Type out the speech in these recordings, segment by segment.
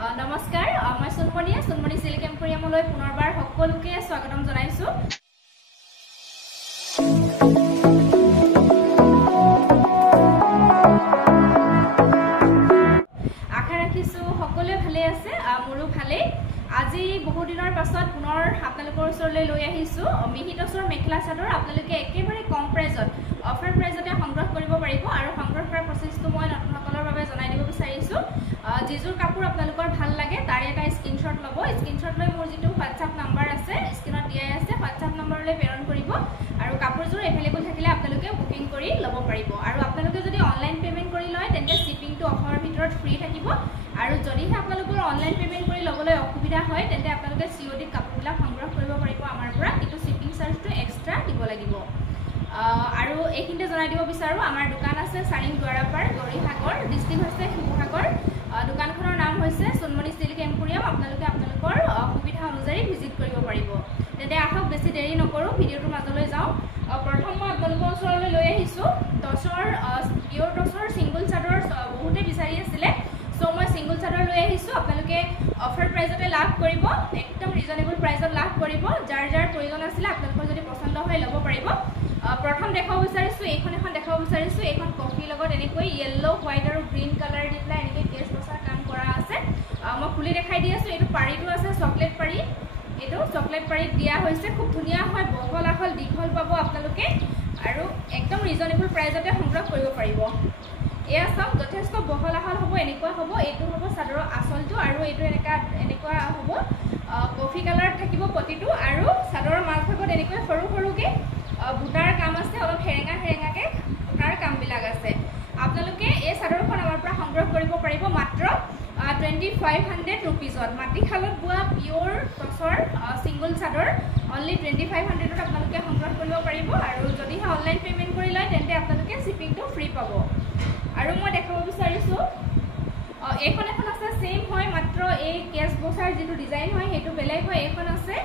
নমস্কাৰ মই সুনমণি সিল্ক এম্পোৰিয়ামলৈ পুনৰবাৰ সকলোকে স্বাগতম জনাইছো। আশা ৰাখিছো সকলোৱে ভালে আছে, মোৰো ভালে। আজি বহু দিনৰ পাছত পুনৰ আপোনালোকৰ ওচৰলৈ লৈ আহিছো মিহিটছৰ মেখেলা চাদৰ। আপোনালোকে একেবাৰে কম প্ৰাইজত অফাৰ প্ৰাইজতে সংগ্ৰহ কৰিব পাৰিব আৰু সংগ্ৰহ কৰাৰ প্ৰচেছটো মই নতুনসকলৰ বাবে জনাই দিব বিচাৰিছো। যিযোৰ কাপোৰ আপোনালোকৰ ভাল লাগে তাৰে এটা স্ক্ৰীনশ্বট ল'ব। স্ক্ৰীনশ্বট লৈ মোৰ যিটো হোৱাটছআপ নাম্বাৰ আছে স্ক্ৰীনত দিয়াই আছে, হোৱাটছআপ নাম্বাৰলৈ প্ৰেৰণ কৰিব আৰু কাপোৰযোৰ এভেইলেবল থাকিলে আপোনালোকে বুকিং কৰি ল'ব পাৰিব। আৰু আপোনালোকে যদি অনলাইন পে'মেণ্ট কৰি লয় তেন্তে শ্বিপিংটো অফাৰৰ ভিতৰত ফ্ৰী থাকিব। আৰু যদিহে আপোনালোকৰ অনলাইন পে'মেণ্ট কৰি ল'বলৈ অসুবিধা হয় তেন্তে আপোনালোকে COD কাপোৰবিলাক সংগ্ৰহ কৰিব পাৰিব আমাৰ পৰা, কিন্তু শ্বিপিং চাৰ্জটো এক্সট্ৰা দিব লাগিব। আৰু এইখিনিতে জনাই দিব বিচাৰোঁ আমাৰ দোকান আছে চাৰিং দুৱাৰাপাৰ, গৌৰীসাগৰ, ডিষ্ট্ৰিক্ট হৈছে শিৱসাগৰ। দোকানখনৰ নাম হৈছে সুনমণি সিল্ক এম্পোৰিয়াম। আপোনালোকে আপোনালোকৰ সুবিধা অনুযায়ী ভিজিট কৰিব পাৰিব। তেন্তে আহক বেছি দেৰি নকৰোঁ, ভিডিঅ'টোৰ মাজলৈ যাওঁ। প্ৰথম মই আপোনালোকৰ ওচৰলৈ লৈ আহিছোঁ পিয়'ৰ টছৰ ছিংগল চাদৰ। বহুতে বিচাৰি আছিলে, চ' মই ছিংগল চাদৰ লৈ আহিছোঁ। আপোনালোকে অফাৰ প্ৰাইজতে লাভ কৰিব, একদম ৰিজনেবল প্ৰাইজত লাভ কৰিব। যাৰ যাৰ প্ৰয়োজন আছিলে আপোনালোকৰ যদি পচন্দ হয় ল'ব পাৰিব। প্ৰথম দেখাব বিচাৰিছোঁ এখন দেখাব বিচাৰিছোঁ। এইখন কফিৰ লগত এনেকৈ য়েল্ল', হোৱাইট আৰু গ্ৰীণ কালাৰ দি পেলাই এনেকৈ কেছ বছাৰ কাম কৰা আছে। মই খুলি দেখাই দি আছোঁ। এইটো পাৰিটো আছে চকলেট পাৰি, এইটো চকলেট পাৰিত দিয়া হৈছে। খুব ধুনীয়া হয়, বহল আহল দীঘল পাব আপোনালোকে আৰু একদম ৰিজনেবল প্ৰাইজতে সংগ্ৰহ কৰিব পাৰিব। এয়া চাওক, যথেষ্ট বহল আহল হ'ব, এনেকুৱা হ'ব। এইটো হ'ব চাদৰৰ আঁচলটো আৰু এইটো এনেকুৱা হ'ব। কফি কালাৰত থাকিব প্ৰতিটো আৰু চাদৰৰ মাজভাগত এনেকৈ সৰু সৰুকৈ বুটাৰ কাম আছে, অলপ সেৰেঙাকৈ বুটাৰ কামবিলাক আছে। আপোনালোকে এই চাদৰখন আমাৰ পৰা সংগ্ৰহ কৰিব পাৰিব মাত্ৰ 2500 ৰুপিজত। মাটিশালত বোৱা পিয়'ৰ টছৰ ছিংগল চাদৰ অনলি 2500ত আপোনালোকে সংগ্ৰহ কৰিব পাৰিব। আৰু যদিহে অনলাইন পে'মেণ্ট কৰি লয় তেন্তে আপোনালোকে শ্বিপিংটো ফ্ৰী পাব। আৰু মই দেখাব বিচাৰিছোঁ এইখন আছে ছেইম হয়, মাত্ৰ এই কেছ বছাৰ যিটো ডিজাইন হয় সেইটো বেলেগ হয়। এইখন আছে,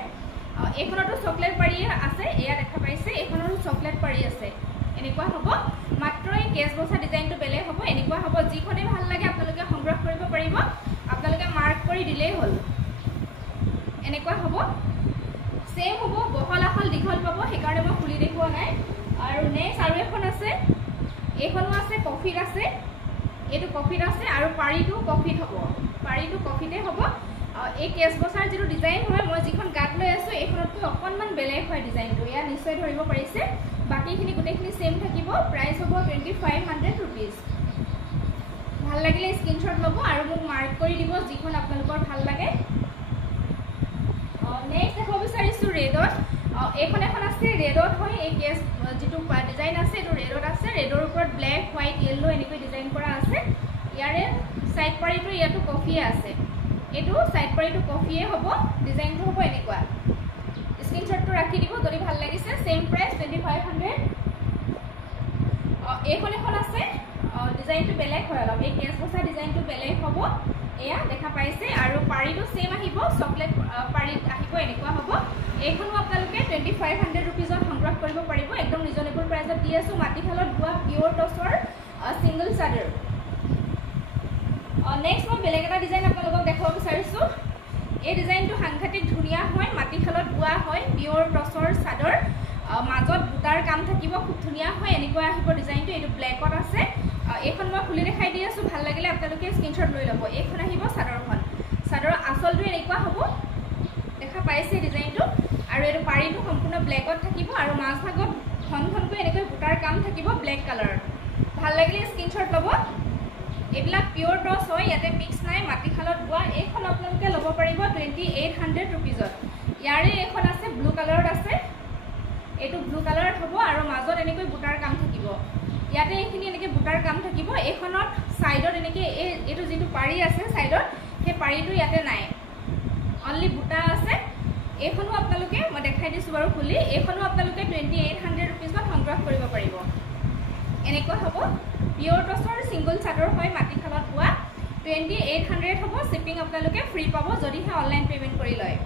এইখনতো চকলেট পাৰি আছে, এয়া দেখা পাইছে। এইখনৰো চকলেট পাৰি আছে, এনেকুৱা হ'ব। মাত্ৰ এই কেছ বছাৰ ডিজাইনটো বেলেগ হ'ব, এনেকুৱা হ'ব। যিখনে ভাল লাগে আপোনালোকে সংগ্ৰহ কৰিব পাৰিব, আপোনালোকে মাৰ্ক কৰি দিলেই হ'ল। এনেকুৱা হ'ব, ছেইম হ'ব, বহল আহল দীঘল পাব, সেইকাৰণে মই খুলি দেখুওৱা নাই। আৰু নেক্সট আৰু এখন আছে, এইখনো আছে, কফিত আছে। এইটো কফিত আছে আৰু পাৰিটো কফিত হ'ব, পাৰিটো কফিতে হ'ব। এই কেছ বছাৰ যিটো ডিজাইন হয়, মই যিখন গাত লৈ আছোঁ এইখনতকৈ অকণমান বেলেগ হয় ডিজাইনটো, এয়া নিশ্চয় ধৰিব পাৰিছে। বাকীখিনি গোটেইখিনি ছেইম থাকিব। প্ৰাইচ হ'ব 2500 ৰুপিজ। ভাল লাগিলে স্ক্ৰীনশ্বট ল'ব আৰু মোক মাৰ্ক কৰি দিব যিখন আপোনালোকৰ ভাল লাগে। নেক্সট দেখাব বিচাৰিছোঁ ৰেডত। এইখন আছে ৰেডত হয়। এই কেছ যিটো ডিজাইন আছে এইটো ৰেডত আছে। ৰেডৰ ওপৰত ব্লেক, হোৱাইট, য়েল্ল' এনেকৈ ডিজাইন কৰা আছে। ইয়াৰে ছাইড পাৰিটো ইয়াতো কফিয়ে আছে, এইটো ছাইড পাৰিটো কফিয়ে হ'ব। ডিজাইনটো হ'ব এনেকুৱা। স্ক্ৰীনশ্বটটো ৰাখি দিব যদি ভাল লাগিছে। Same price 2500। এইখন আছে, ডিজাইনটো বেলেগ হয় অলপ, এই কেছ বছাৰ ডিজাইনটো বেলেগ হ'ব, এয়া দেখা পাইছে। আৰু পাৰিটো ছেইম আহিব, চকলেট পাৰিত আহিব, এনেকুৱা হ'ব। এইখনো আপোনালোকে 2500 ৰুপিজত সংগ্ৰহ কৰিব পাৰিব। একদম ৰিজনেবল প্ৰাইজত দি আছোঁ। মাটিশালত বোৱা পিয়'ৰ টছৰ ছিংগল চাদৰ। নেক্সট মই বেলেগ এটা ডিজাইন আপোনালোকক দেখাব বিচাৰিছোঁ। এই ডিজাইনটো সাংঘাতিক ধুনীয়া হয়, মাটিশালত বোৱা হয়, পিয়'ৰ টছৰ চাদৰ, মাজত বুটাৰ কাম থাকিব, খুব ধুনীয়া হয়। এনেকুৱা আহিব ডিজাইনটো। এইটো ব্লেকত আছে। এইখন মই খুলি দেখাই দি আছোঁ, ভাল লাগিলে আপোনালোকে স্ক্ৰীনশ্বট লৈ ল'ব। এইখন আহিব চাদৰখন, চাদৰৰ আঁচলটো এনেকুৱা হ'ব, দেখা পাইছে ডিজাইনটো। আৰু এইটো পাৰিটো সম্পূৰ্ণ ব্লেকত থাকিব আৰু মাজভাগত ঘনকৈ এনেকৈ বুটাৰ কাম থাকিব ব্লেক কালাৰত। ভাল লাগিলে স্ক্ৰীনশ্বট ল'ব। এইবিলাক পিয়'ৰ টছ হয়, ইয়াতে মিক্স নাই, মাটিশালত বোৱা। এইখন আপোনালোকে ল'ব পাৰিব 2800 ৰুপিজত। ইয়াৰে এইখন আছে ব্লু কালাৰত আছে, এইটো ব্লু কালাৰত হ'ব আৰু মাজত এনেকৈ বুটাৰ কাম থাকিব। ইয়াতে এইখিনি এনেকৈ বুটাৰ কাম থাকিব। এইখনত ছাইডত এনেকৈ এইটো যিটো পাৰি আছে ছাইডত, সেই পাৰিটো ইয়াতে নাই, অনলি বুটা আছে। এইখনো আপোনালোকে, মই দেখাই দিছোঁ বাৰু খুলি, এইখনো আপোনালোকে 2800 ৰুপিজত সংগ্ৰহ কৰিব পাৰিব। এনেকুৱা হ'ব, পিয়'ৰ টছৰ ছিংগল চাদৰ হয়, মাটিশালত বোৱা। 2800 হ'ব। শ্বিপিং আপোনালোকে ফ্ৰী পাব যদিহে অনলাইন পে'মেণ্ট কৰি লয়।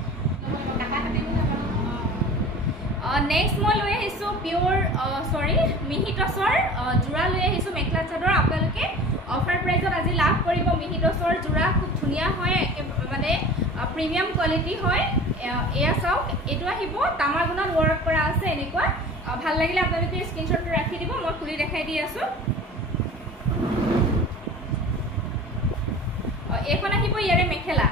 নেক্সট মই লৈ আহিছোঁ মিহিটছৰ যোৰা লৈ আহিছোঁ মেখেলা চাদৰ। আপোনালোকে অফাৰ প্ৰাইজত আজি লাভ কৰিব। মিহিটছৰ যোৰা খুব ধুনীয়া হয়, প্ৰিমিয়াম কোৱালিটি হয় এয়া চাওক এটো আহিব তামাগুণত ৱৰ্ক কৰা আছে এনেকুৱা ভাল লাগিলে আপোনালোকে স্ক্ৰিনশ্বটটো ৰাখি দিব মই খুলি দেখাই দি আছো এখন আহিব ইয়াৰে মেখেলা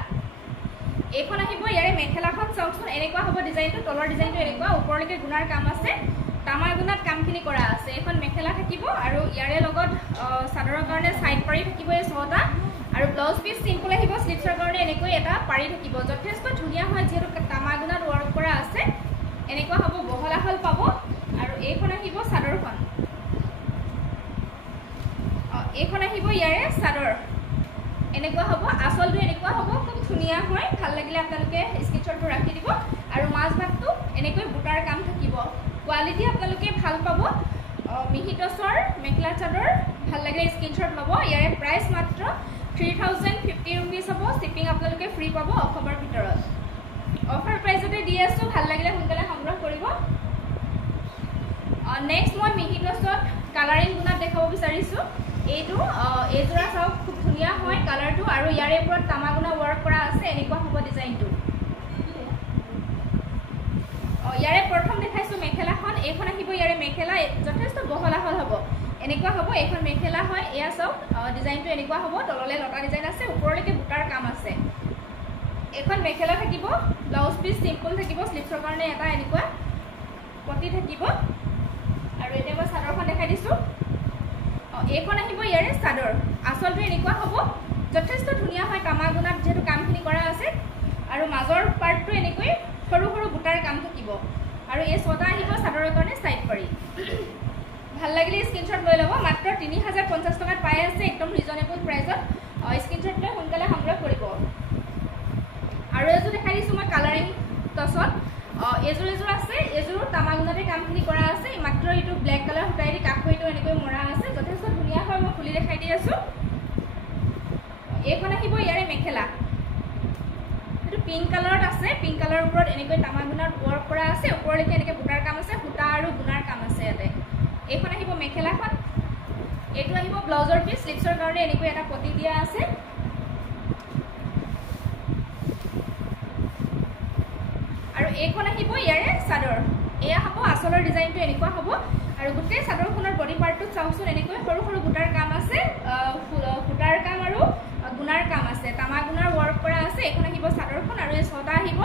এখন আহিব ইয়াৰে মেখেলাখন চাওকচোন এনেকুৱা হ'ব ডিজাইনটো তলৰ ডিজাইনটো এনেকুৱা ওপৰলৈকে গুণাৰ কাম আছে তামাগুণত কামখিনি কৰা আছে এখন মেখেলা থাকিব আৰু ইয়াৰে লগত চাদৰৰ কাৰণে সাইড পাৰি থাকিব এই ছটা আৰু ব্লাউজ পিস সিম্পল আহিব স্লিপছৰ কাৰণে এনেকৈ এটা পাৰি থাকিব যথেষ্ট ধুনীয়া হয় যেহেতু তামাগুণত ৱৰ্ক কৰা আছে এনেকুৱা হ'ব বহলা হল পাব আৰু এইখন আহিব চাদৰখন এইখন আহিব ইয়াৰে চাদৰ এনেকুৱা হ'ব আচলটো এনেকুৱা হ'ব খুব ধুনীয়া হয় ভাল লাগিলে আপোনালোকে স্ক্ৰিনশ্বটটো ৰাখি দিব আৰু মাছ ভাগটো এনেকৈ বুটাৰ কাম থাকিব কোৱালিটি আপোনালোকে ভাল পাব মিহিটছৰ মেখেলা চাদৰ ভাল লাগিলে স্ক্ৰিনশ্বট ল'ব ইয়াৰে প্ৰাইস মাত্ৰ 3050 रुपीस হ'ব শিপিং আপোনালোকে ফ্ৰী পাব অফাৰৰ ভিতৰত অফাৰ প্ৰাইসতে দি আছো ভাল লাগিলে সোনকালে সংগ্ৰহ কৰিব নেক্সট মই মিহিটছত কালাৰিং গুণত দেখাব বিচাৰিছো এইটো এজোৰা চাওক খুব ধুনীয়া হয় কালাৰটো আৰু ইয়াৰে ওপৰত তামাগুণা ৱৰ্ক কৰা আছে এনেকুৱা হ'ব ডিজাইনটো ইয়াৰে প্ৰথম দেখাইছো মেখেলাখন এইখন আহিব ইয়াৰে মেখেলা যথেষ্ট বহলা হল হ'ব এনেকুৱা হ'ব এইখন মেখেলা হয় এয়া চাওক ডিজাইনটো এনেকুৱা হ'ব তললে লতা ডিজাইন আছে ওপৰলৈকে বুটাৰ কাম আছে এখন মেখেলা থাকিব ব্লাউজ পিস সিম্পল থাকিব স্লিপছৰ কাৰণে এটা এনেকুৱা পটি থাকিব আৰু এতিয়া মই চাদৰখন দেখাই দিছো এইখন আহিব ইয়াৰে চাদৰ আচলটো এনেকুৱা হ'ব যথেষ্ট ধুনীয়া হয় তামাগুণত যেহেতু কামখিনি কৰা আছে আৰু মাজৰ পাৰ্টটো এনেকৈ সৰু সৰু বুটাৰ কাম থাকিব আৰু এই ছটা আহিব চাদৰৰ কাৰণে সাইড পাৰি ভাল লাগিলে স্ক্ৰিনশ্বট লৈ লব মাত্ৰ 3050 টকাত পাই আছে একদম ৰিজনেবল প্ৰাইসত স্ক্ৰিনশ্বট লৈ সোনকালে সংগ্ৰহ কৰিব আৰু এজো দেখাই দিছো মই কালাৰিং টছত এজোৰ আছে এজোৰ তামাগুণতে কামখিনি কৰা আছে মাত্ৰ এটো ব্ল্যাক কালাৰ হটাই দি কাখৰিটো এনেকৈ মৰা আছে যথেষ্ট ধুনীয়া হয় মই খুলি দেখাই দি আছো এইখন আহিব ইয়াৰে মেখেলা এটো পিংক কালাৰত আছে পিংক কালাৰৰ ওপৰত এনেকৈ তামাগুণত ৱৰ্ক কৰা আছে ওপৰলৈকে এনেকৈ বুটাৰ কাম আছে ফুটা আৰু গুণাৰ কাম আছে ইয়াতে এইখন আহিব মেখেলাখন এটো আহিব ব্লাউজৰ পিস স্লিপছৰ কাৰণে এনেকৈ এটা পটি দিয়া আছে আৰু এইখন আহিব ইয়াৰে চাদৰ এয়া হ'ব আচলৰ ডিজাইনটো এনেকুৱা হ'ব আৰু গোটেই চাদৰখনৰ বডি পাৰ্টটো চাওকচোন এনেকৈ সৰু সৰু বুটাৰ কাম আছে ফুটাৰ কাম আৰু গুণাৰ কাম আছে তামাগুণাৰ ৱৰ্ক কৰা আছে এইখন আহিব চাদৰখন আৰু এই ছটা আহিব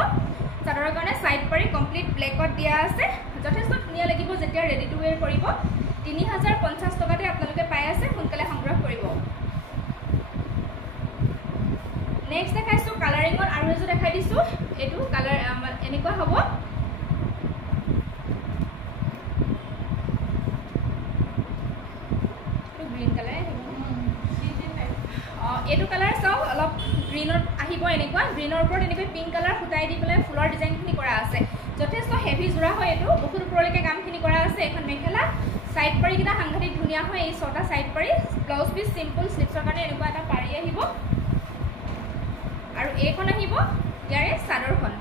চাদৰৰ কাৰণে সাইড পাৰি কমপ্লিট ব্লেকত দিয়া আছে যথেষ্ট ধুনীয়া লাগিব যেতিয়া ৰেডি টু ওয়্যাৰ কৰিব 3050 টকাতে আপোনালোকে পাই আছে সোনকালে সংগ্ৰহ কৰিব নেক্সট দেখাইছো কালাৰিংত আৰু এজো দেখাই দিছো এটো কালাৰ এনেকুৱা হ'ব গ্ৰীন কালাৰ এটো কালাৰ চাও অলপ গ্ৰীনত আহিব এনেকুৱা গ্ৰীনৰ ওপৰত এনেকৈ পিংক কালাৰ ফুটাই দি পেলাই ফুলৰ ডিজাইনখিনি কৰা আছে যথেষ্ট হেভি জোৰা হয় এটো বহুত ওপৰলৈকে কামখিনি কৰা আছে এখন মেখেলা সাইড পাৰি কিটা সাংঘাতিক ধুনীয়া হয় এই ছটা সাইড পাৰি ব্লাউজ পিস সিম্পল স্লিপছৰ কাৰণে এনেকুৱা এটা পাৰি আহিব আৰু এইখন আহিব ইয়াৰে চাদৰখন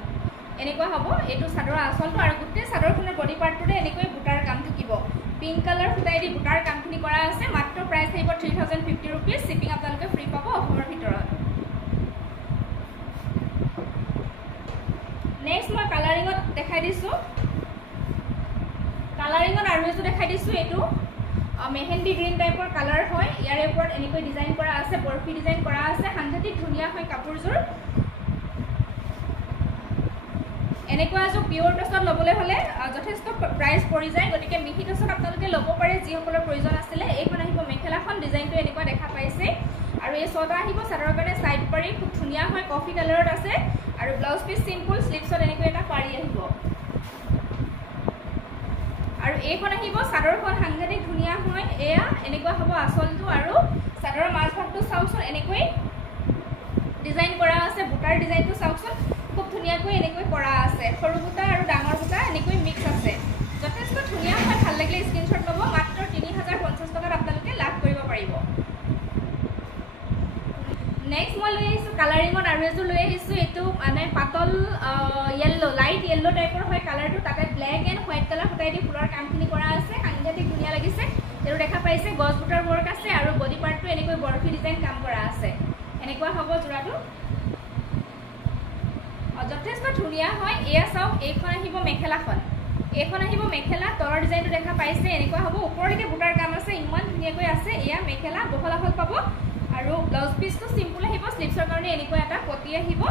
এনেকুৱা হ'ব এটো চাদৰ আচলটো আৰু গোটেই চাদৰখনৰ বডি পাৰ্টটোতে এনেকৈ বুটাৰ কাম থাকিব পিংক কালাৰ ফুটাই দি বুটাৰ কামখিনি কৰা আছে মাত্ৰ প্ৰাইস আহিব 3050 रुपीस শিপিং আপোনালোকে ফ্ৰী পাব অফাৰৰ ভিতৰত নেক্সট মই কালাৰিংত দেখাই দিছো কালাৰিংত আৰু এজো দেখাই দিছো এটো মেহেন্দি গ্ৰীন টাইপৰ কালাৰ হয় ইয়াৰে ওপৰত এনেকৈ ডিজাইন কৰা আছে বৰফি ডিজাইন কৰা আছে সাংঘাতিক ধুনীয়া হয় কাপোৰজোৰ এনেকুৱা এজো পিওৰ টছত লবলৈ হলে যথেষ্ট প্ৰাইস পৰি যায় গতিকে মিহি টছত আপোনালোকে ল'ব পাৰে যিসকলৰ প্ৰয়োজন আছিল এইখন আহিব মেখেলাখন ডিজাইনটো এনেকুৱা দেখা পাইছে আৰু এই ছটা আহিব চাদৰৰ কাৰণে সাইড পাৰি খুব ধুনীয়া হয় কফি কালাৰত আছে আৰু ব্লাউজ পিস সিম্পল স্লিপছত এনেকৈ এটা পাৰি আহিব আৰু এইখন আহিব চাদৰখন সাংঘাতিক ধুনীয়া হয় এয়া এনেকুৱা হ'ব আচলটো আৰু চাদৰৰ মাজভাগটো চাওকচোন এনেকৈ ডিজাইন কৰা আছে বুটাৰ ডিজাইনটো চাওকচোন খুব ধুনীয়াকৈ এনেকৈ কৰা আছে সৰু বুটা আৰু ডাঙৰ বুটা এনেকৈ মিক্স আছে যথেষ্ট ধুনীয়া হয় ভাল লাগিলে স্ক্ৰিনশ্বট ল'ব মাত্ৰ 3050 টকাত আপোনালোকে লাভ কৰিব পাৰিব নেক্সট মই লৈ আহিছো কালাৰিংত আৰু এজো লৈ আহিছো এটো মানে পাতল ইয়েলো লাইট ইয়েলো টাইপৰ হয় কালাৰটো তাতে ব্ল্যাক এন্ড হোৱাইট কালাৰ ফুটাই দি ফুলৰ কামখিনি কৰা আছে সাংঘাতিক ধুনীয়া লাগিছে এটো দেখা পাইছে গছ বুটাৰ ৱৰ্ক আছে আৰু বডি পাৰ্টটো এনেকৈ বৰফি ডিজাইন কাম কৰা আছে এনেকুৱা হ'ব জোৰাটো ধুনীয়া হয় এয়া চাওক এইখন আহিব মেখেলাখন এইখন আহিব মেখেলা তলৰ ডিজাইনটো দেখা পাইছে এনেকুৱা হ'ব ওপৰলৈকে বুটাৰ কাম আছে ইমান ধুনীয়াকৈ আছে এয়া মেখেলা বহল আহল পাব আৰু ব্লাউজ পিচটো সিম্পল আহিব স্লিভছৰ কাৰণে এনেকুৱা এটা পটি আহিব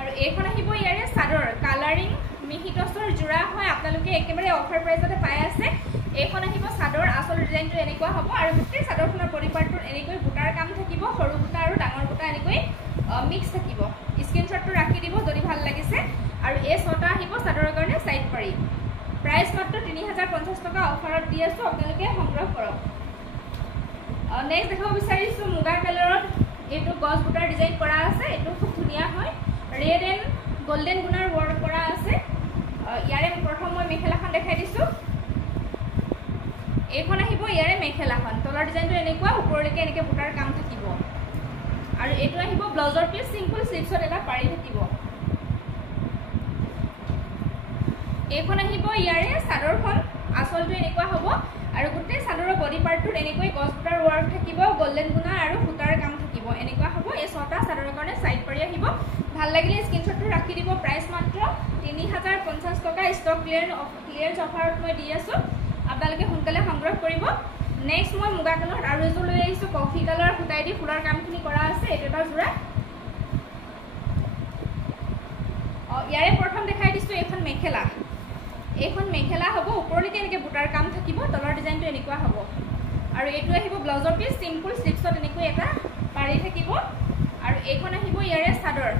আৰু এইখন আহিব ইয়াৰে চাদৰ কালাৰিং মিহি টচৰ জোৰা হয় আপোনালোকে একেবাৰে অফাৰ প্ৰাইচতে পাই আছে এইখন আহিব চাদৰ আসল ডিজাইনটো এনেকুৱা হ'ব আৰু গোটেই চাদৰখনৰ বডি পাৰ্টটোত এনেকৈ বুটাৰ কাম থাকিব সৰু বুটা আৰু ডাঙৰ বুটা এনেকৈ মিক্স থাকিব স্ক্ৰীনশ্বটটো ৰাখি দিব যদি ভাল লাগিছে আৰু এই ছটা আহিব চাদৰৰ কাৰণে সাইড পাৰি প্ৰাইস মাত্ৰ 3050 টকা অফাৰত দি আছো আপোনালোকে সংগ্ৰহ কৰক নেক্সট দেখাব বিচাৰিছো মুগা কালাৰত এইটো গছ বুটাৰ ডিজাইন কৰা আছে এইটো খুব ধুনীয়া হয় ৰেড এণ্ড গোল্ডেন গুণৰ ৱৰ্ক কৰা আছে ইয়াৰে প্ৰথম মই মেখেলাখন দেখাই দিছো এইখন আহিব ইয়াৰে মেখেলাখন তলৰ ডিজাইনটো এনেকুৱা ওপৰলৈকে এনেকৈ বুটাৰ কাম থাকিব আৰু এইটো আহিব ব্লাউজৰ পিচ সিম্পল স্লিভছত এটা পাৰি থাকিব এইখন আহিব ইয়াৰে চাদৰখন আসলটো এনেকুৱা হ'ব আৰু গোটেই চাদৰৰ বডি পাৰ্টটোত এনেকৈ গছ বুটাৰ ৱৰ্ক থাকিব গোল্ডেন গুণা আৰু সূতাৰ কাম থাকিব এনেকুৱা হ'ব এই ছটা চাদৰৰ কাৰণে সাইড পাৰি আহিব ভাল লাগিলে স্ক্ৰীনশ্বটটো ৰাখি দিব প্ৰাইস মাত্ৰ 3050 টকা ষ্টক ক্লিয়াৰেন্স অফাৰত মই দি আছো আপোনালোকে সোনকালে সংগ্ৰহ কৰিব নেক্সট মই মুগা কালাৰত আৰু এযোৰ লৈ আহিছো কফি কালাৰ সূতাই দি ফুলৰ কামখিনি কৰা আছে এইটো এটা জোৰা ইয়াৰে প্ৰথম দেখাই দিছো এখন মেখেলা হ'ব ওপৰলৈকে এনেকৈ বুটাৰ কাম থাকিব তলৰ ডিজাইনটো এনেকুৱা হ'ব আৰু এইটো আহিব ব্লাউজৰ পিচ সিম্পল স্লিভছত এনেকৈ এটা পাৰি থাকিব আৰু এইখন আহিব ইয়াৰে চাদৰ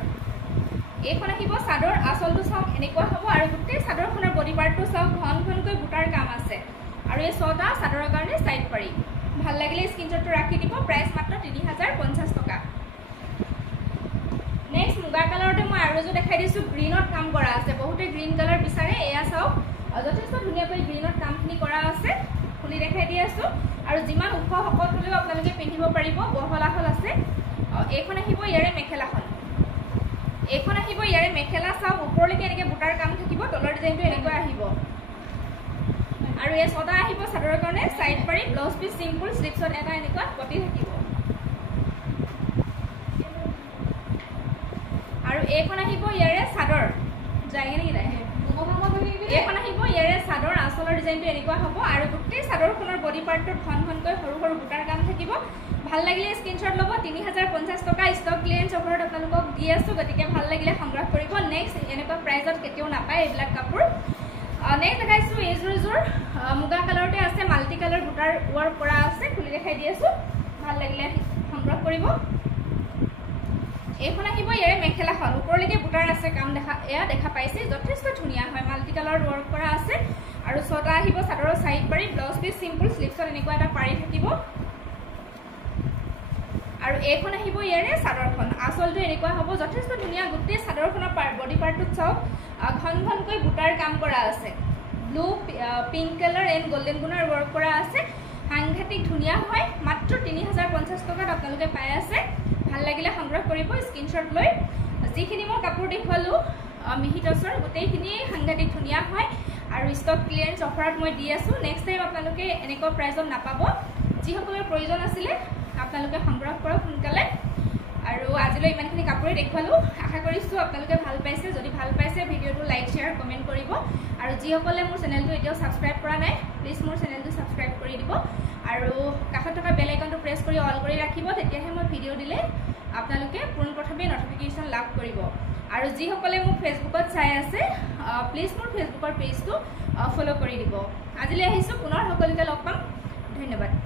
এইখন আহিব চাদৰ আসলটো চাওক এনেকুৱা হ'ব আৰু গোটেই চাদৰখনৰ বডি পাৰ্টটো চাওক ঘনকৈ বুটাৰ কাম আছে আৰু এই ছটা চাদৰৰ কাৰণে সাইড পাৰি ভাল লাগিলে স্ক্ৰীনশ্বটটো ৰাখি দিব প্ৰাইস মাত্ৰ 3050 টকা নেক্সট মুগা কালাৰতে মই আৰু এযোৰ দেখাই দিছো গ্ৰীনত কাম কৰা আছে বহুতে গ্ৰীন কালাৰ বিচাৰে এয়া চাওক যথেষ্ট ধুনীয়াকৈ গ্ৰীনত কামখিনি কৰা আছে খুলি দেখাই দি আছো আৰু যিমান ওখ শকত হ'লেও আপোনালোকে পিন্ধিব পাৰিব বহল আহল আছে এইখন আহিব ইয়াৰে মেখেলা চাওক ওপৰলৈকে এনেকৈ বুটাৰ কাম থাকিব তলৰ ডিজাইনটো এনেকৈ আহিব আৰু এই ছটা আহিব চাদৰৰ কাৰণে সাইড পাৰি ব্লাউজ পিচ সিম্পল স্লিভছত এটা এনেকুৱা পটি থাকিব আৰু এইখন আহিব ইয়াৰে চাদৰ এইখন আহিব ইয়াৰে চাদৰ আসলৰ ডিজাইনটো এনেকুৱা হ'ব আৰু গোটেই চাদৰখনৰ বডি পাৰ্টটোত ঘনকৈ সৰু বুটাৰ কাম থাকিব ভাল লাগিলে স্ক্ৰীনশ্বট ল'ব 3050 টকা ষ্টক ক্লিয়াৰেন্স অফাৰত আপোনালোকক দি আছো গতিকে ভাল লাগিলে সংগ্ৰহ কৰিব নেক্সট এনেকুৱা প্ৰাইজত কেতিয়াও নাপায় এইবিলাক কাপোৰ নেক্সট দেখাইছো এইযোৰ মুগা কালাৰতে আছে মাল্টি কালাৰ বুটাৰ ৱৰ্ক কৰা আছে খুলি দেখাই দি আছো ভাল লাগিলে সংগ্ৰহ কৰিব এইখন আহিব ইয়াৰে মেখেলাখন ওপৰলৈকে বুটাৰ আছে কাম দেখা পাইছে যথেষ্ট ধুনীয়া হয় মাল্টি কালাৰ ৱৰ্ক কৰা আছে আৰু ছটা আহিব চাদৰৰ সাইড পাৰি ব্লাউজ পিচ সিম্পল স্লিভছত এনেকুৱা এটা পাৰি থাকিব আৰু এইখন আহিব ইয়াৰে চাদৰখন আসলটো এনেকুৱা হ'ব যথেষ্ট ধুনীয়া গোটেই চাদৰখনৰ বডি পাৰ্টটোত চাওক ঘনকৈ বুটাৰ কাম কৰা আছে blue pink colour and golden গুণৰ ৱৰ্ক কৰা আছে সাংঘাতিক ধুনীয়া হয় মাত্ৰ 3050 টকাত আপোনালোকে পাই আছে ভাল লাগিলে সংগ্ৰহ কৰিব স্ক্ৰীনশ্বট লৈ যিখিনি মই কাপোৰ দেখুৱালো মিহি টচৰ গোটেইখিনি সাংঘাতিক ধুনীয়া হয় আৰু ষ্টক ক্লিয়াৰেন্স অফাৰত মই দি আছো নেক্সট টাইম আপোনালোকে এনেকুৱা প্ৰাইজত নাপাব যিসকলৰ প্ৰয়োজন আছিলে আপোনালোকে সংগ্ৰহ কৰক সোনকালে আৰু আজিলৈ ইমানখিনি কাপোৰে দেখুৱালো আশা কৰিছো আপোনালোকে ভাল পাইছে যদি ভাল পাইছে ভিডিঅ'টো লাইক শ্বেয়াৰ কমেণ্ট কৰিব আৰু যিসকলে মোৰ চেনেলটো এতিয়াও ছাবস্ক্ৰাইব কৰা নাই প্লিজ মোৰ চেনেলটো ছাবস্ক্ৰাইব কৰি দিব আৰু কাষত থকা বেল আইকনটো প্ৰেছ কৰি অল কৰি ৰাখিব তেতিয়াহে মই ভিডিঅ' দিলে আপোনালোকে পোনপ্ৰথমে নটিফিকেশ্যন লাভ কৰিব আৰু যিসকলে মোক ফেচবুকত চাই আছে প্লিজ মোৰ ফেচবুকৰ পেজটো ফ'ল' কৰি দিব আজিলৈ আহিছোঁ পুনৰ সকলোকে লগ পাম ধন্যবাদ